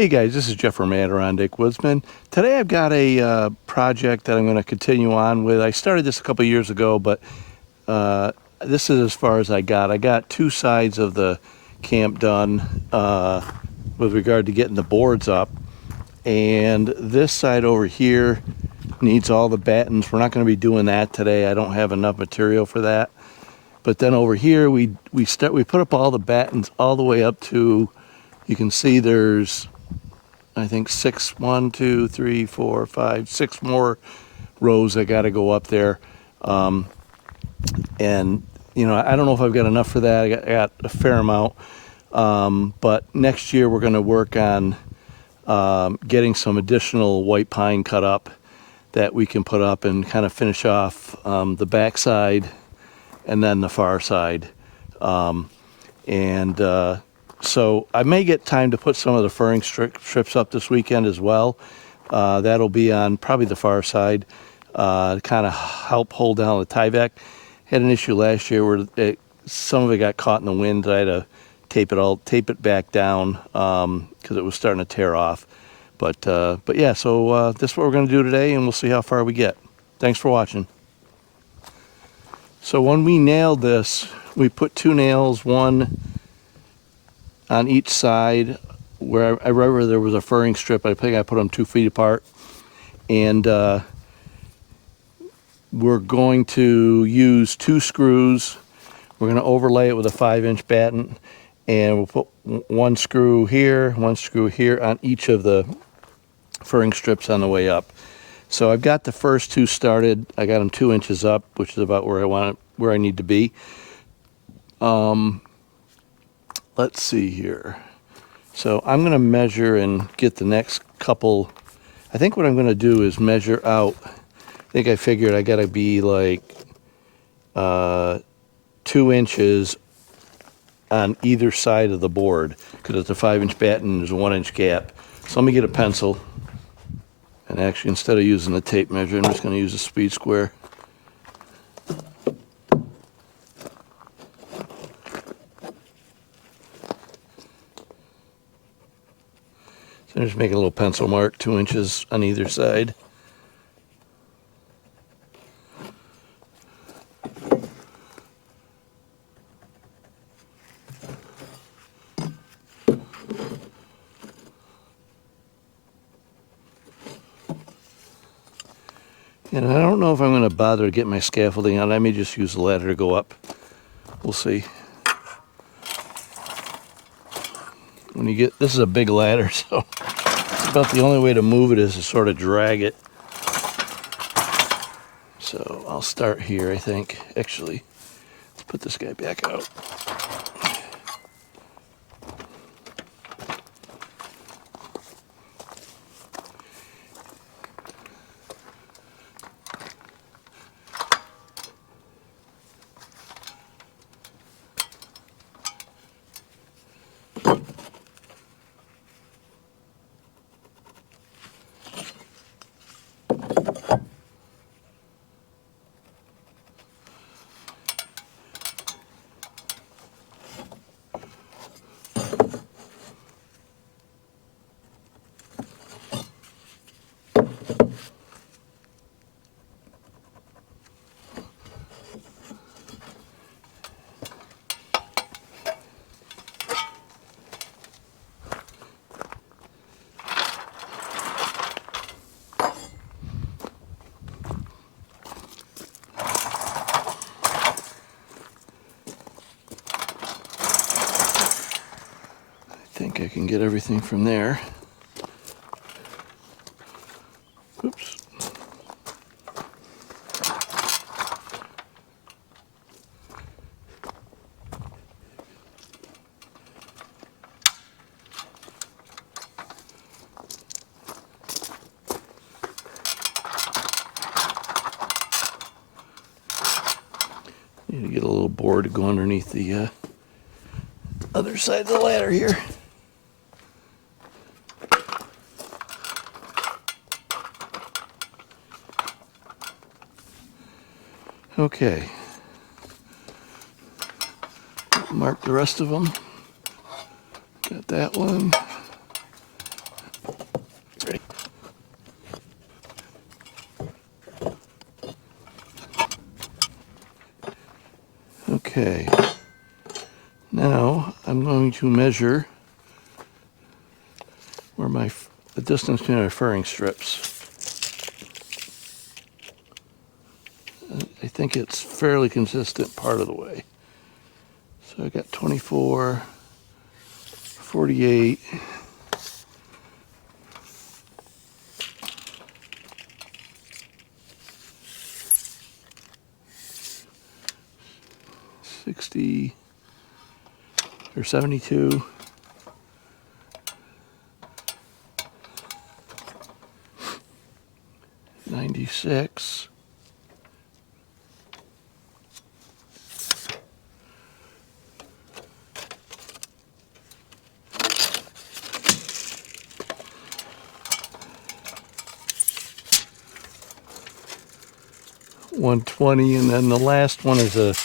Hey guys, this is Jeff from Adirondack Woodsman. Today I've got a project that I'm going to continue on with. I started this a couple years ago, but this is as far as I got. I got two sides of the camp done with regard to getting the boards up. And this side over here needs all the battens. We're not going to be doing that today. I don't have enough material for that. But then over here we put up all the battens all the way up to, you can see there's I think six more rows that got to go up there. And you know, I don't know if I've got enough for that. I got a fair amount. But next year we're going to work on getting some additional white pine cut up that we can put up and kind of finish off the back side and then the far side. So I may get time to put some of the furring strips up this weekend as well. That'll be on probably the far side to kind of help hold down the Tyvek. Had an issue last year where some of it got caught in the wind. I had to tape it back down because it was starting to tear off. But yeah, so this is what we're going to do today, and we'll see how far we get. Thanks for watching. So when we nailed this, we put two nails, one on each side wherever there was a furring strip. I think I put them 2 feet apart. And we're going to use 2 screws. We're going to overlay it with a 5-inch batten. And we'll put one screw here on each of the furring strips on the way up. So I've got the first 2 started. I got them 2 inches up, which is about where I need to be. Let's see here. So I'm going to measure and get the next couple. I think what I'm going to do is measure out. I think I figured I got to be like 2 inches on either side of the board because it's a 5-inch batten and there's a 1-inch gap. So let me get a pencil. And actually, instead of using the tape measure, I'm just going to use a speed square. So I'm just making a little pencil mark, 2 inches on either side. And I don't know if I'm going to bother to get my scaffolding on. I may just use the ladder to go up. We'll see. When you get, this is a big ladder, so it's about the only way to move it is to sort of drag it. So I'll start here, I think. Actually, let's put this guy back out. I think I can get everything from there. Oops. Need to get a little board to go underneath the other side of the ladder here. Okay. Mark the rest of them. Got that one. Okay, now I'm going to measure where the distance between my furring strips. I think it's fairly consistent part of the way. So I got 24, 48, 60 or 72, 96, 120, and then the last one is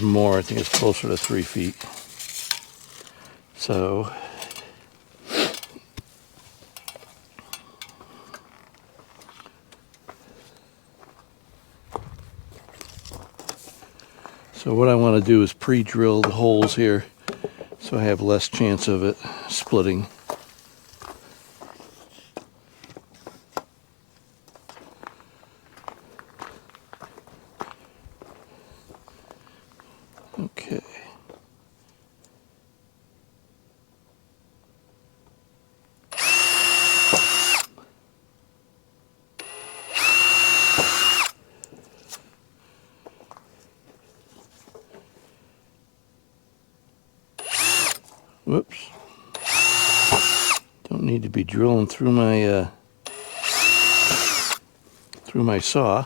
more. I think it's closer to 3 feet. So what I want to do is pre-drill the holes here so I have less chance of it splitting. Okay. Whoops. Don't need to be drilling through my saw.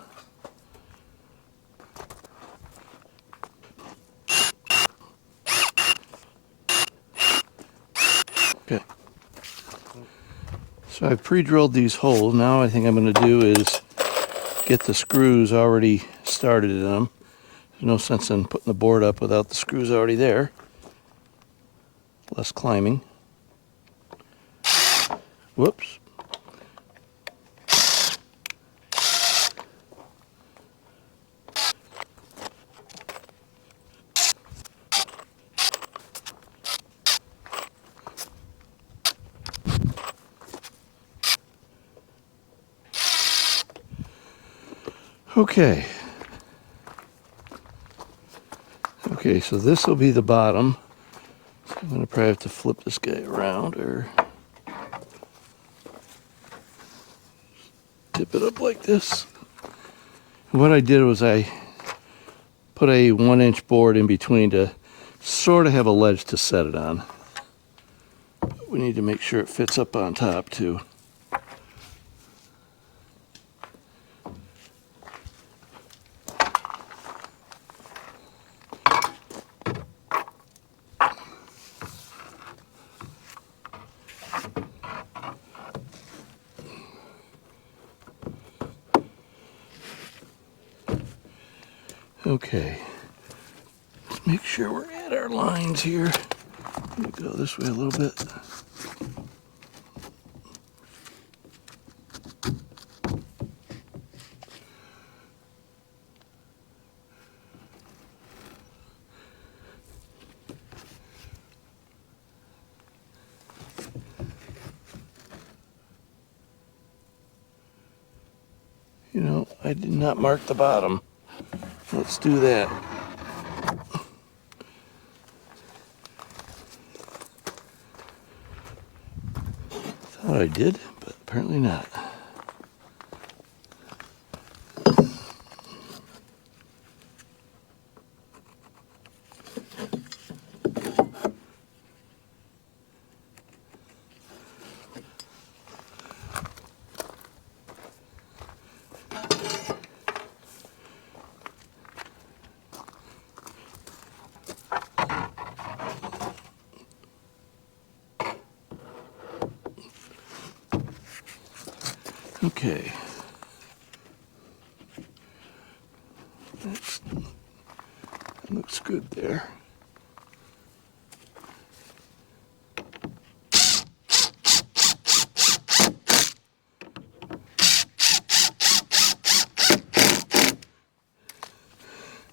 Okay. So I've pre-drilled these holes. Now I think I'm going to do is get the screws already started in them. There's no sense in putting the board up without the screws already there. Less climbing. Whoops. Okay. Okay, so this will be the bottom. So I'm going to probably have to flip this guy around or tip it up like this. What I did was I put a 1-inch board in between to sort of have a ledge to set it on. But we need to make sure it fits up on top too. Okay, let's make sure we're at our lines here. Let me go this way a little bit. You know, I did not mark the bottom. Let's do that. Thought I did, but apparently not. Okay. That looks good there.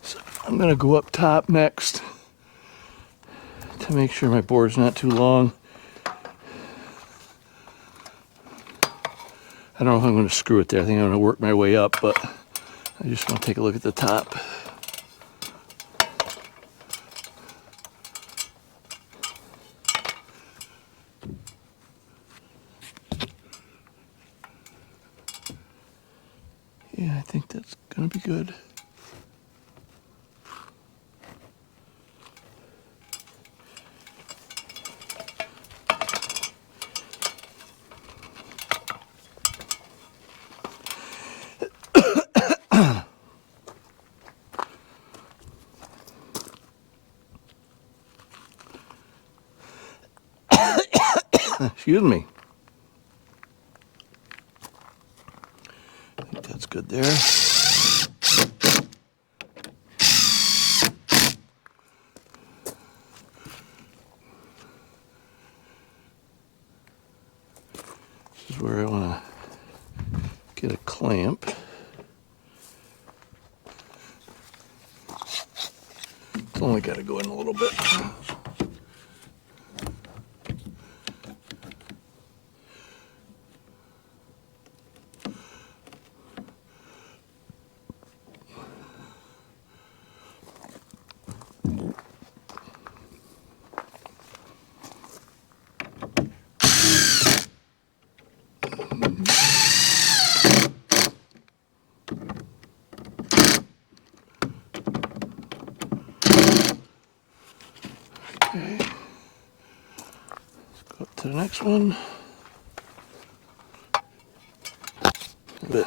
So I'm I'm gonna go up top next to make sure my bore's not too long. I don't know if I'm gonna screw it there. I think I'm gonna work my way up, but I just want to take a look at the top. Yeah, I think that's gonna be good. Excuse me. I think that's good there. This is where I want to get a clamp. It's only got to go in a little bit. Okay. Let's go up to the next one. A bit.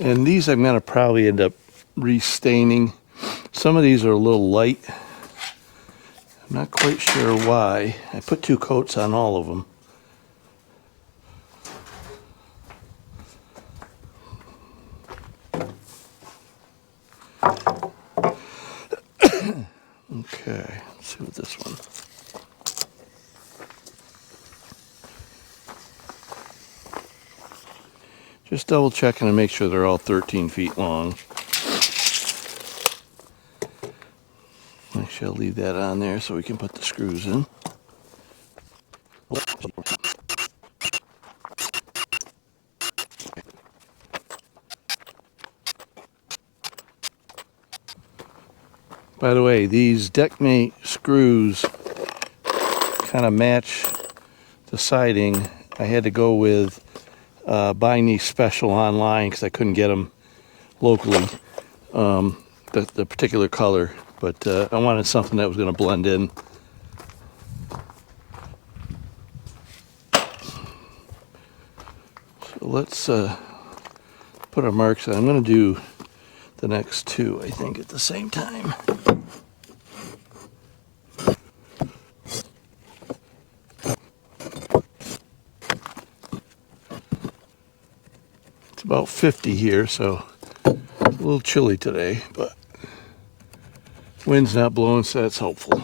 And these I'm going to probably end up restaining. Some of these are a little light. I'm not quite sure why. I put 2 coats on all of them. Okay, let's see what this one. Just double checking to make sure they're all 13 feet long. Actually, I'll leave that on there so we can put the screws in. By the way, these deckmate screws kind of match the siding. I had to go with buying these special online because I couldn't get them locally, the particular color, but I wanted something that was going to blend in. So let's put our marks on. I'm going to do the next 2, I think, at the same time. It's about 50 here, so it's a little chilly today, but wind's not blowing, so that's hopeful.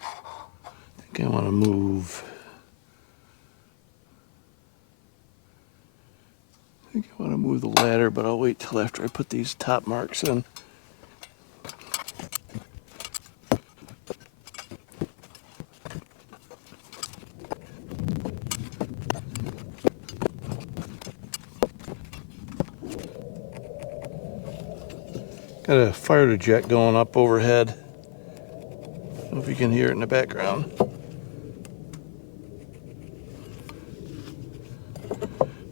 I think I want to move. I think I want to move the ladder, but I'll wait till after I put these top marks in. Got a fire jet going up overhead. I don't know if you can hear it in the background.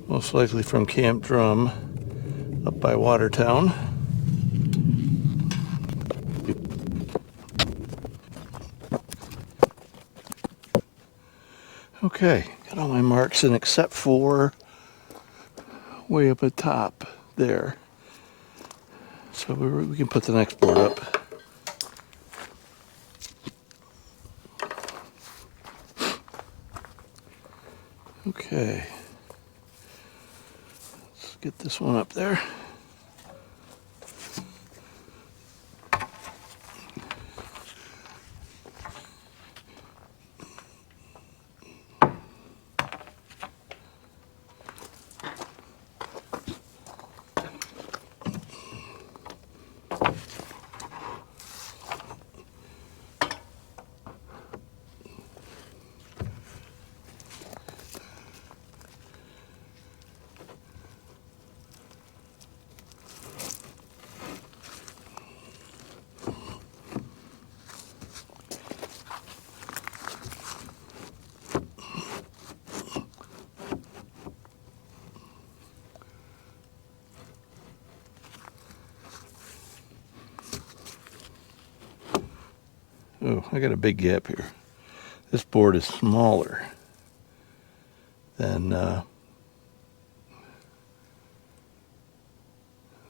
Most likely from Camp Drum up by Watertown. Okay, got all my marks in except for way up at top there. So we can put the next board up. Okay, let's get this one up there. Oh, I got a big gap here. This board is smaller than, a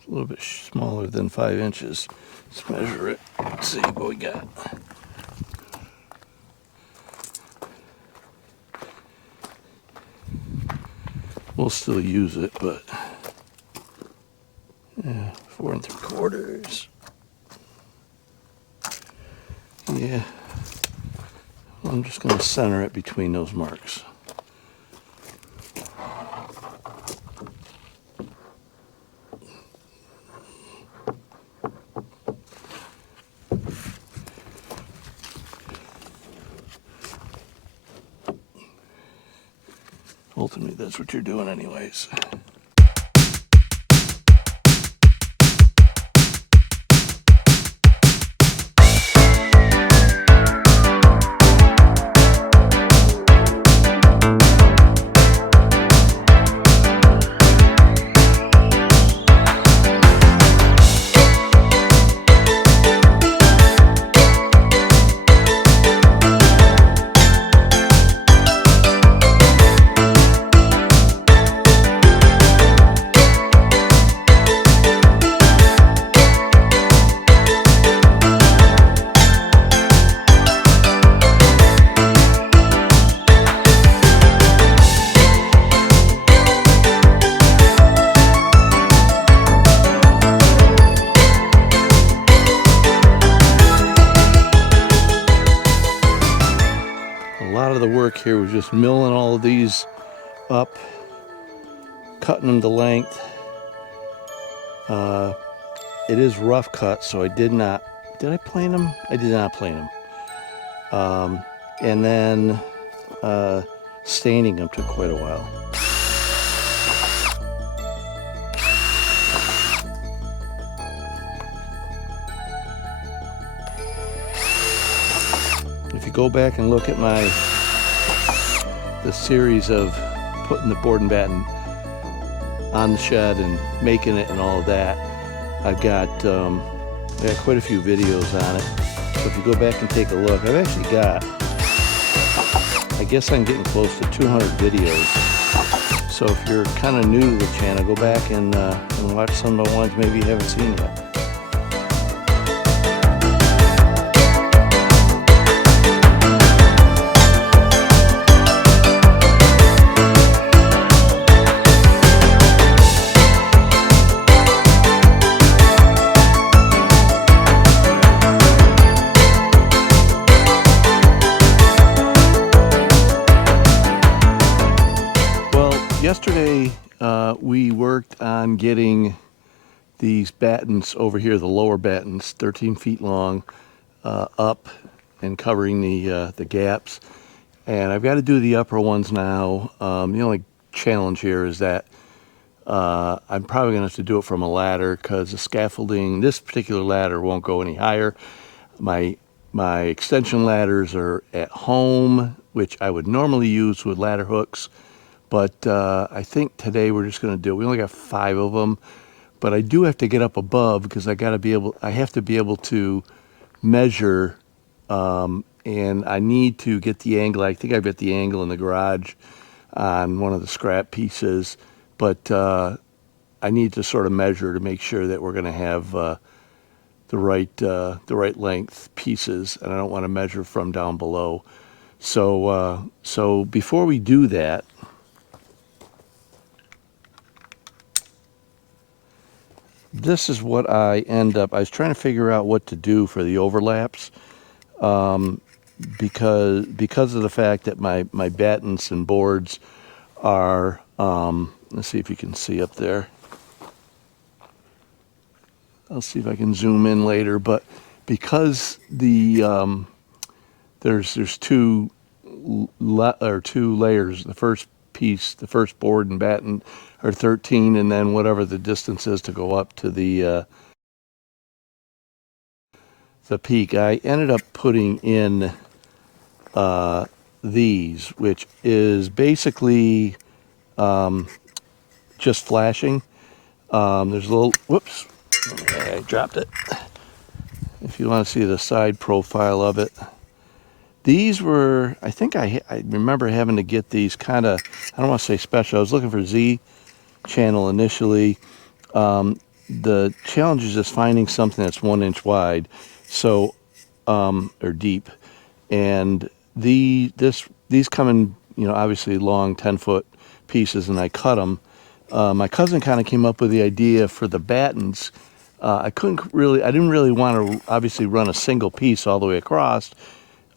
little bit smaller than 5 inches. Let's measure it, see what we got. We'll still use it, but yeah, 4 3/4. Yeah, I'm just going to center it between those marks. Ultimately, that's what you're doing anyways. A lot of the work here was just milling all of these up, cutting them to length. It is rough cut, so I did I plane them? I did not plane them. And then staining them took quite a while. If you go back and look at the series of putting the board and batten on the shed and making it and all of that, I got quite a few videos on it. So if you go back and take a look, I've actually got, I guess I'm getting close to 200 videos. So if you're kind of new to the channel, go back and watch some of the ones maybe you haven't seen yet. Yesterday, we worked on getting these battens over here, the lower battens, 13 feet long, up and covering the gaps. And I've got to do the upper ones now. The only challenge here is that I'm probably going to have to do it from a ladder because the scaffolding, this particular ladder won't go any higher. My extension ladders are at home, which I would normally use with ladder hooks. But I think today we're just going to do it. We only got 5 of them, but I do have to get up above because I have to be able to measure and I need to get the angle. I think I've got the angle in the garage on one of the scrap pieces, but I need to sort of measure to make sure that we're going to have the right length pieces, and I don't want to measure from down below. So before we do that, this is what I was trying to figure out what to do for the overlaps, because of the fact that my battens and boards are, let's see if you can see up there. I'll see if I can zoom in later, but because there's two layers. The first piece, the first board and batten are 13, and then whatever the distance is to go up to the peak. I ended up putting in these, which is basically just flashing. There's a little, whoops, I dropped it. If you want to see the side profile of it. These were, I think I remember having to get these kind of, I don't want to say special. I was looking for Z channel initially. The challenge is just finding something that's 1 inch wide, so or deep, and these come in, obviously long 10-foot pieces, and I cut them. My cousin kind of came up with the idea for the battens. I didn't really want to obviously run a single piece all the way across.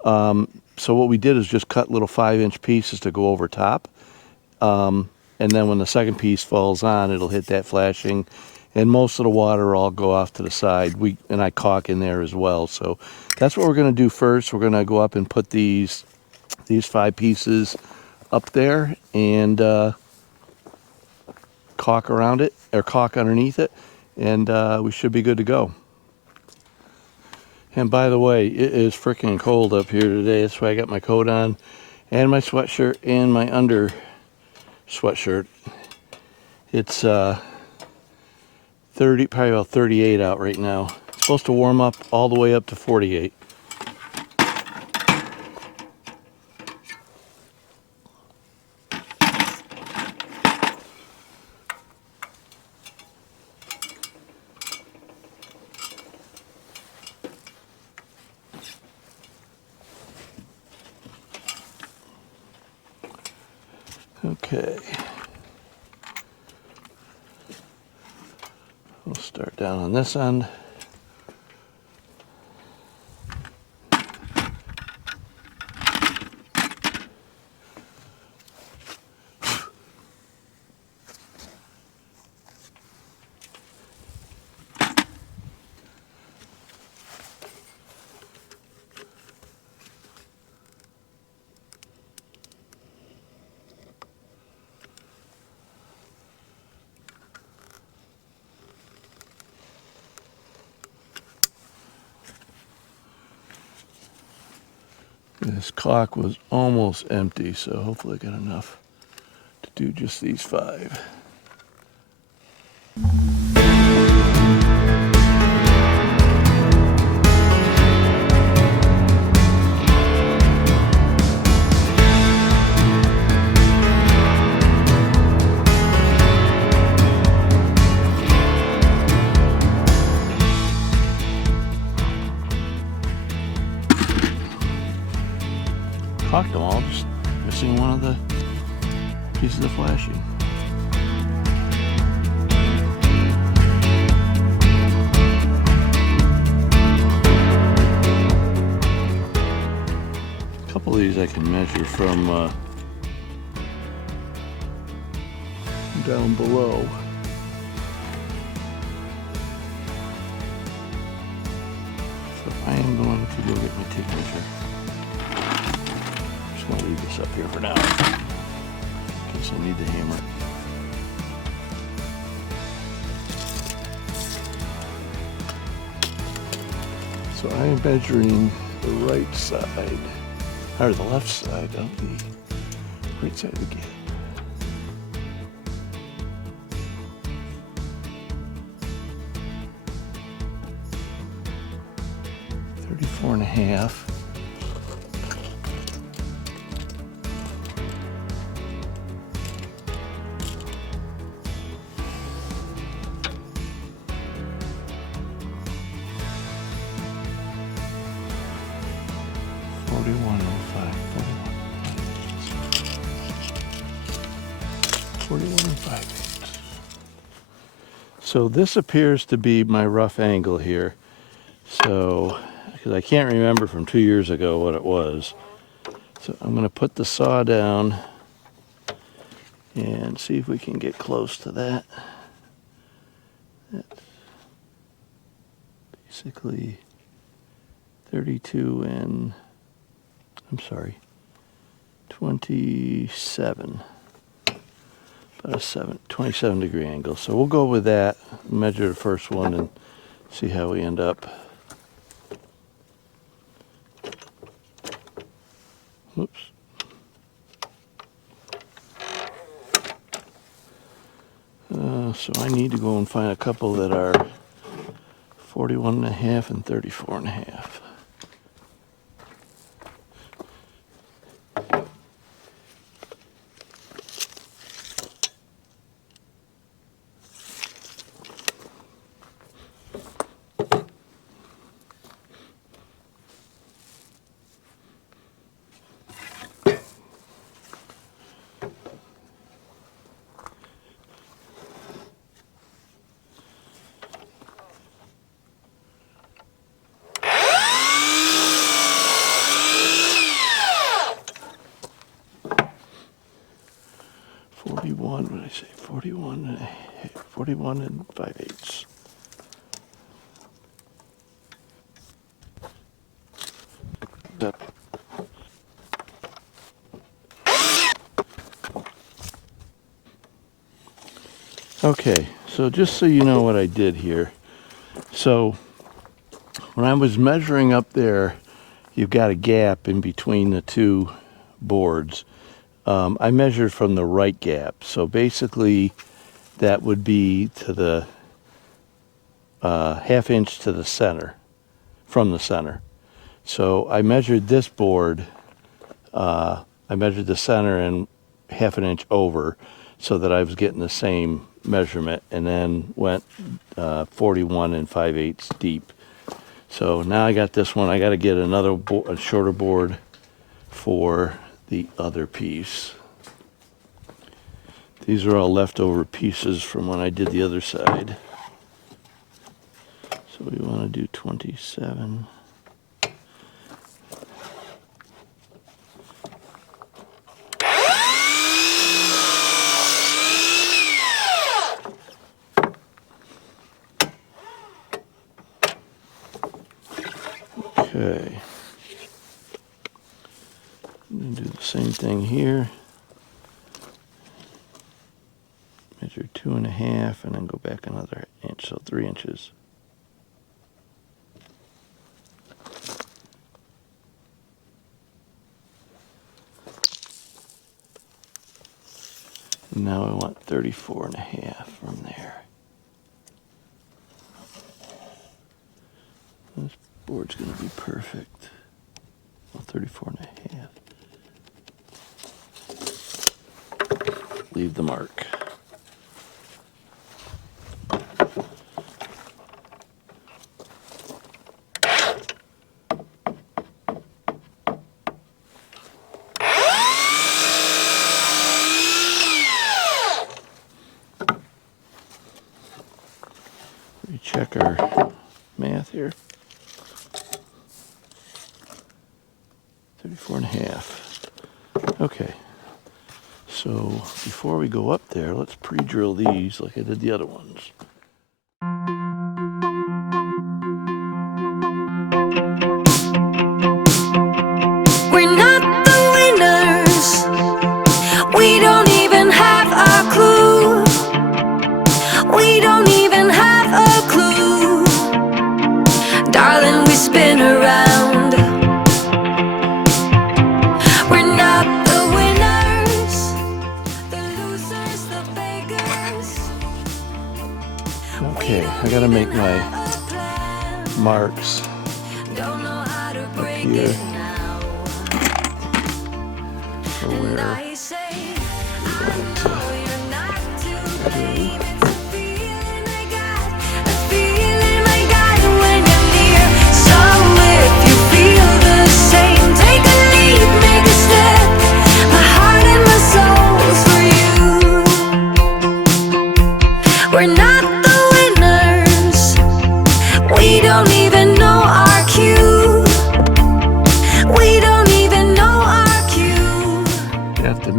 So what we did is just cut little 5-inch pieces to go over top. And then when the second piece falls on, it'll hit that flashing, and most of the water will all go off to the side. And I caulk in there as well. So that's what we're going to do first. We're going to go up and put these 5 pieces up there and caulk around it, or caulk underneath it, and we should be good to go. And by the way, it is freaking cold up here today. That's why I got my coat on and my sweatshirt and my under sweatshirt. It's 30, probably about 38 out right now. It's supposed to warm up all the way up to 48. Okay. We'll start down on this end. This caulk was almost empty, so hopefully I got enough to do just these 5. Caulked them all, just missing one of the pieces of flashing. A couple of these I can measure from down below. So I am going to go get my tape measure. I'm going to leave this up here for now, in case I need the hammer. So I am measuring the right side, or the left side of the right side of the gate. .34 and a half. 41 and 5/8. So this appears to be my rough angle here. So, because I can't remember from 2 years ago what it was. So I'm going to put the saw down and see if we can get close to that. That's basically 32 and, I'm sorry, 27. About a 27 degree angle. So we'll go with that, measure the first one and see how we end up. Oops. So I need to go and find a couple that are 41 and a half and 34 and a half. What did I say? 41 and 5/8. Okay, so just so you know what I did here. So when I was measuring up there, you've got a gap in between the two boards. I measured from the right gap. So basically that would be to the ½ inch to the center, from the center. So I measured this board, I measured the center and ½ an inch over so that I was getting the same measurement, and then went 41 and 5/8 deep. So now I got this one. I got to get another a shorter board for the other piece. These are all leftover pieces from when I did the other side. So we want to do 27. Okay. I'm going to do the same thing here. Measure 2.5 and then go back another inch, so 3 inches. And now I want 34.5 from there. This board's going to be perfect. Well, 34.5. Leave the mark. Check our math here. 34.5. Okay. So before we go up there, let's pre-drill these like I did the other ones. We're not the winners. We don't even have a clue. We don't even have a clue. Darling, we spin around. We're not the winners, the losers, the beggars. Okay, I gotta make my marks up here for where we want to go.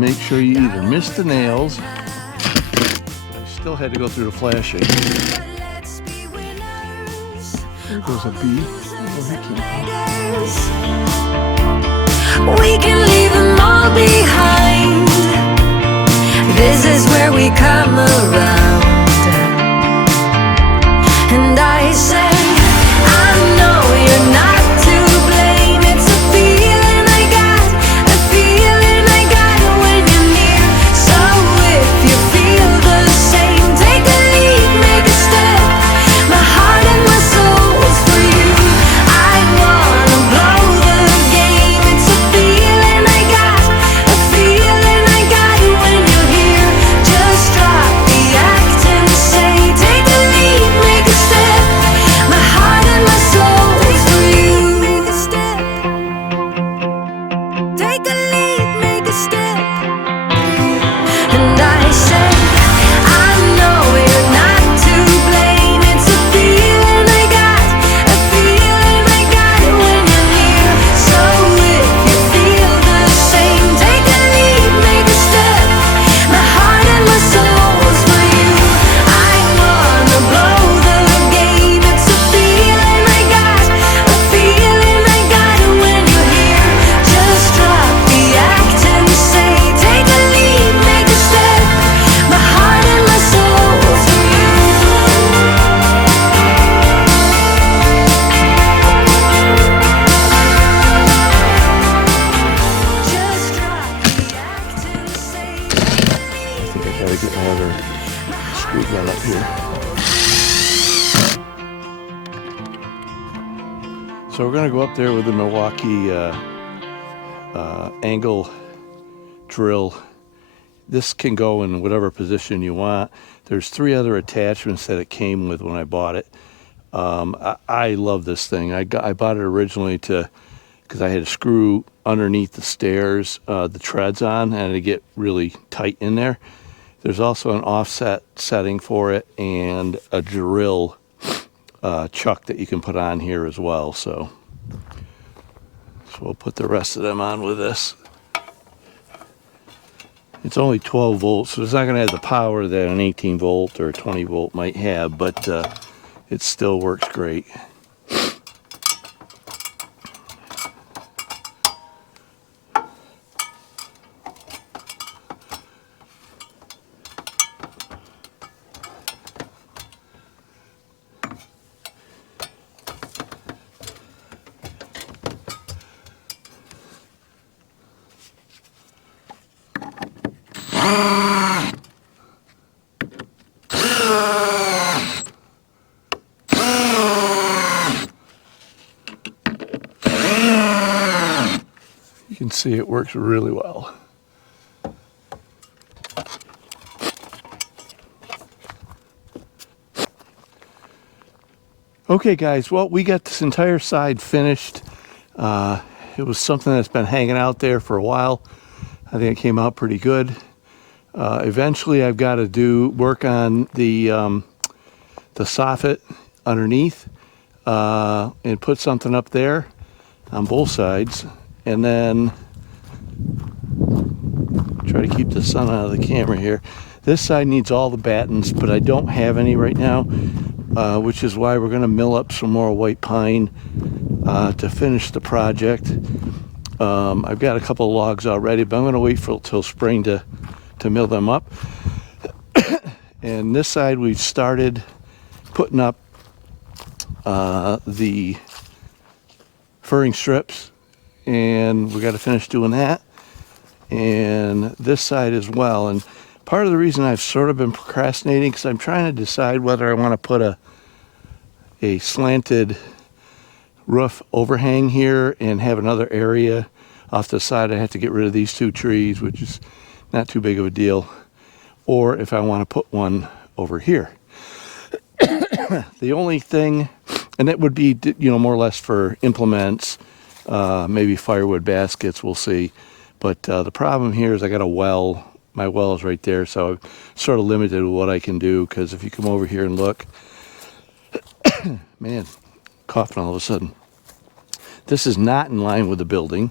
make sure you either miss the nails. I still had to go through the flashing. Let's be winners. There goes a bee. Oh, he came. We can leave them all behind. This is where we come around. And I say, I know you're not to blame. It's a feeling I got, a feeling I got when you're near. So if you feel the same, take a leap, make a step. My heart and my soul's for you. I wanna blow the game. It's a feeling I got, a feeling I got when you're here. Just drop the act and say, take a leap, make a step. My heart and my soul's for you. Make a step. Take a leap, make a step. And I say, I know you're not to blame. It's a feeling I got, a feeling I got when you're near. So if you feel the same, take a leap, make a step. My heart and my soul's for you. I wanna blow the game. It's a feeling I got, a feeling I got when you're here. Just drop the act and say, take a leap, make a step. My heart and my soul's for you. Just drop the act and say, I think I gotta get my other screw gun up here. So we're gonna go up there with the Milwaukee angle drill. This can go in whatever position you want. There's 3 other attachments that it came with when I bought it. I love this thing. I bought it originally because I had a screw underneath the stairs, the treads on, and to get really tight in there. There's also an offset setting for it and a drill chuck that you can put on here as well. So we'll put the rest of them on with this. It's only 12 volts, so it's not going to have the power that an 18 volt or 20 volt might have, but it still works great. You can see it works really well. Okay guys, well, we got this entire side finished. It was something that's been hanging out there for a while. I think it came out pretty good. Eventually I've got to work on the soffit underneath and put something up there on both sides, and then try to keep the sun out of the camera here. This side needs all the battens, but I don't have any right now, which is why we're going to mill up some more white pine to finish the project. I've got a couple of logs already, but I'm going to wait till spring to mill them up. And this side we've started putting up the furring strips, and we got to finish doing that, and this side as well. And part of the reason I've sort of been procrastinating because I'm trying to decide whether I want to put a slanted roof overhang here and have another area off the side. I have to get rid of these 2 trees, which is not too big of a deal, or if I want to put one over here. The only thing, and it would be, more or less for implements, maybe firewood baskets, we'll see. But the problem here is I got a well. My well is right there, so I'm sort of limited with what I can do, because if you come over here and look, man, coughing all of a sudden. This is not in line with the building,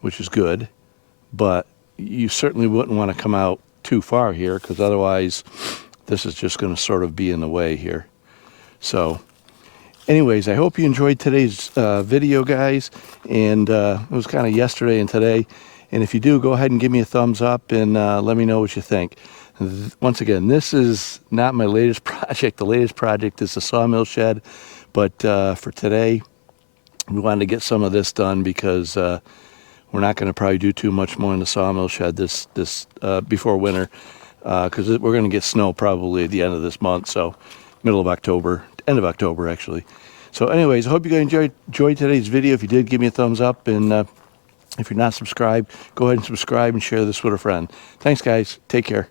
which is good, but you certainly wouldn't want to come out too far here, because otherwise this is just going to sort of be in the way here. So anyways, I hope you enjoyed today's video, guys, and it was kind of yesterday and today. And if you do, go ahead and give me a thumbs up and let me know what you think. Once again, this is not my latest project. The latest project is the sawmill shed, but for today, we wanted to get some of this done because we're not going to probably do too much more in the sawmill shed this before winter, because we're going to get snow probably at the end of this month, so middle of October, end of October actually. So anyways, I hope you guys enjoyed today's video. If you did, give me a thumbs up, and if you're not subscribed, go ahead and subscribe and share this with a friend. Thanks, guys. Take care.